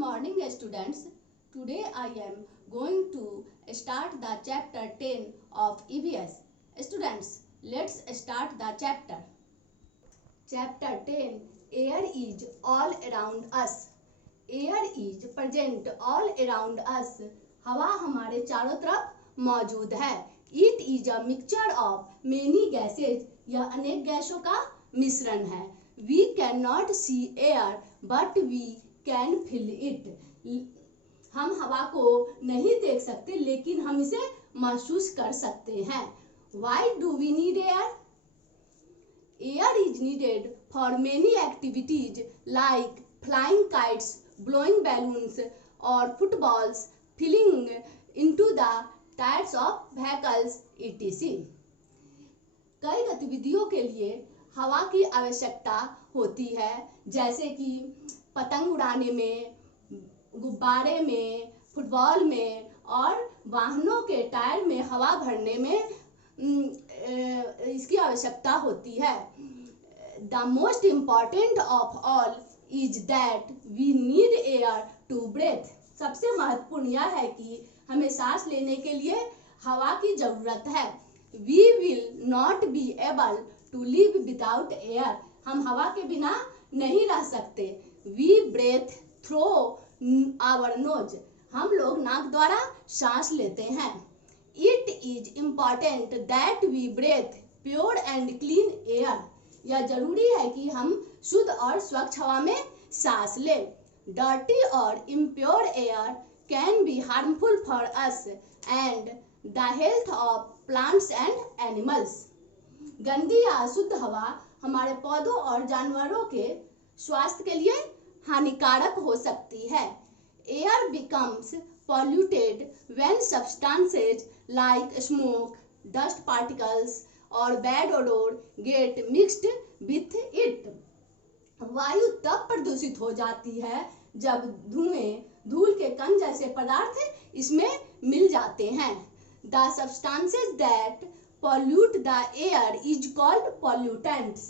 morning, students. Today I am going to start the chapter 10 of EVS. Students, let's start the chapter. Chapter 10. Air is all around us. Air is present all around us. हवा हमारे चारों तरफ मौजूद है. It is a mixture of many gases. यह अनेक गैसों का मिश्रण है. We cannot see air, but we can feel it. हम हवा को नहीं देख सकते लेकिन हम इसे महसूस कर सकते हैं. Why do we need air? Air is needed for many activities like flying kites, blowing balloons और footballs, filling into the tyres of vehicles etc. कई गतिविधियों के लिए हवा की आवश्यकता होती है, जैसे कि पतंग उड़ाने में, गुब्बारे में, फुटबॉल में और वाहनों के टायर में हवा भरने में इसकी आवश्यकता होती है. The most important of all is that we need air to breathe. सबसे महत्वपूर्ण यह है कि हमें सांस लेने के लिए हवा की जरूरत है. We will not be able to live without air. हम हवा के बिना नहीं रह सकते. We breathe through our nose. हम लोग नाक द्वारा सांस लेते हैं. It is important that we breathe pure and clean air. यह जरूरी है कि हम शुद्ध और स्वच्छ हवा में सांस लें. डर्टी और impure air can be harmful for us and the health of plants and animals. गंदी या अशुद्ध हवा हमारे पौधों और जानवरों के स्वास्थ्य के लिए हानिकारक हो सकती है. Air becomes polluted when substances like smoke, dust particles और bad odour get mixed with it. वायु तब प्रदूषित हो जाती है जब धुएं, धूल के कण जैसे पदार्थ इसमें मिल जाते हैं. The substances that pollute the air is called pollutants.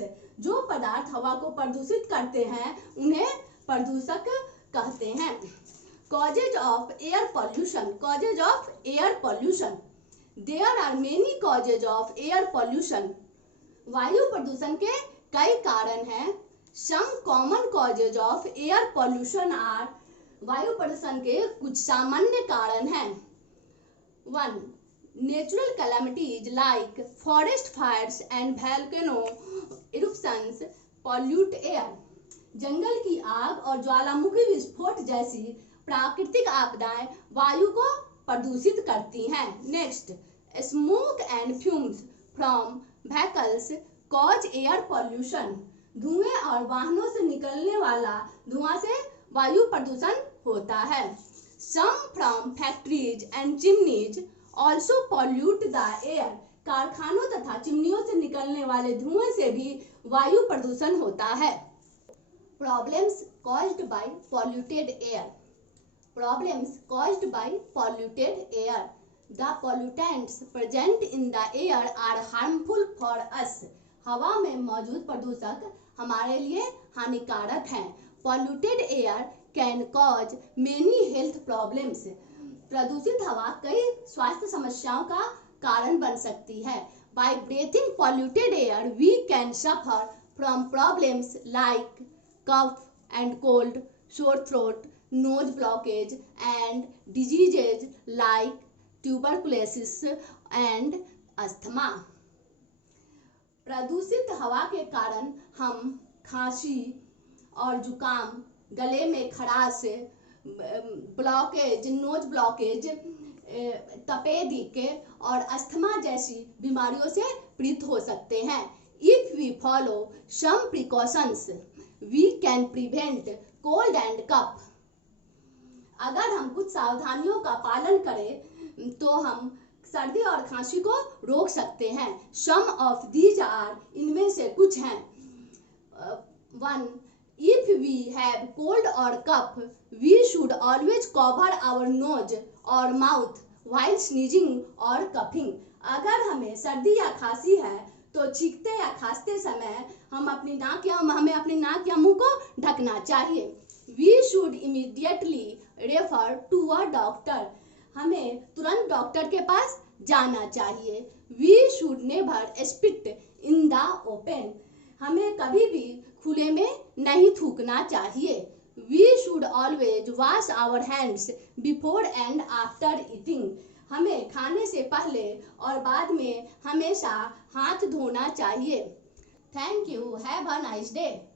जो पदार्थ हवा को प्रदूषित करते हैं उन्हें प्रदूषक कहते हैं. Causes of air pollution. Causes of air pollution. There are many causes of air pollution. वायु प्रदूषण के कई कारण हैं. Some common causes of air pollution are. वायु प्रदूषण के कुछ सामान्य कारण हैं. 1. Natural calamities like forest fires and volcano eruptions pollute air. जंगल की आग और ज्वालामुखी विस्फोट जैसी प्राकृतिक आपदाएं वायु को प्रदूषित करती हैं. Next, smoke and fumes from vehicles cause air pollution. धुएं और वाहनों से निकलने वाला धुआं से वायु प्रदूषण होता है. Some from factories and chimneys also pollute the air. कारखानों तथा चिमनियों से निकलने वाले धुएं से भी वायु प्रदूषण होता है. Problems caused by polluted air. Problems caused by polluted air. The pollutants present in the air are harmful for us. हवा में मौजूद प्रदूषक हमारे लिए हानिकारक हैं. Polluted air can cause many health problems. प्रदूषित हवा कई स्वास्थ्य समस्याओं का कारण बन सकती है. By breathing polluted air, we can suffer from problems like cough and cold, sore throat, nose blockage, and diseases like tuberculosis and asthma. प्रदूषित हवा के कारण हम खांसी और जुकाम, गले में खराश, ब्लॉकेज, नोज ब्लॉकेज, तपेदिक और अस्थमा जैसी बीमारियों से पीड़ित हो सकते हैं. If we follow some precautions we can prevent cold and cough. अगर हम कुछ सावधानियों का पालन करें तो हम सर्दी और खांसी को रोक सकते हैं. सम ऑफ दीज आर. इनमें से कुछ हैं. 1. If we have cold or cough, we should always cover our nose or mouth while sneezing or coughing. अगर हमें सर्दी या खांसी है तो छींकते या खांसते समय हमें अपनी नाक या मुंह को ढकना चाहिए. We should immediately refer to a doctor. हमें तुरंत डॉक्टर के पास जाना चाहिए। We should never spit in the open. हमें कभी भी खुले में नहीं थूकना चाहिए। We should always wash our hands before and after eating. हमें खाने से पहले और बाद में हमेशा हाथ धोना चाहिए। Thank you. Have a nice day.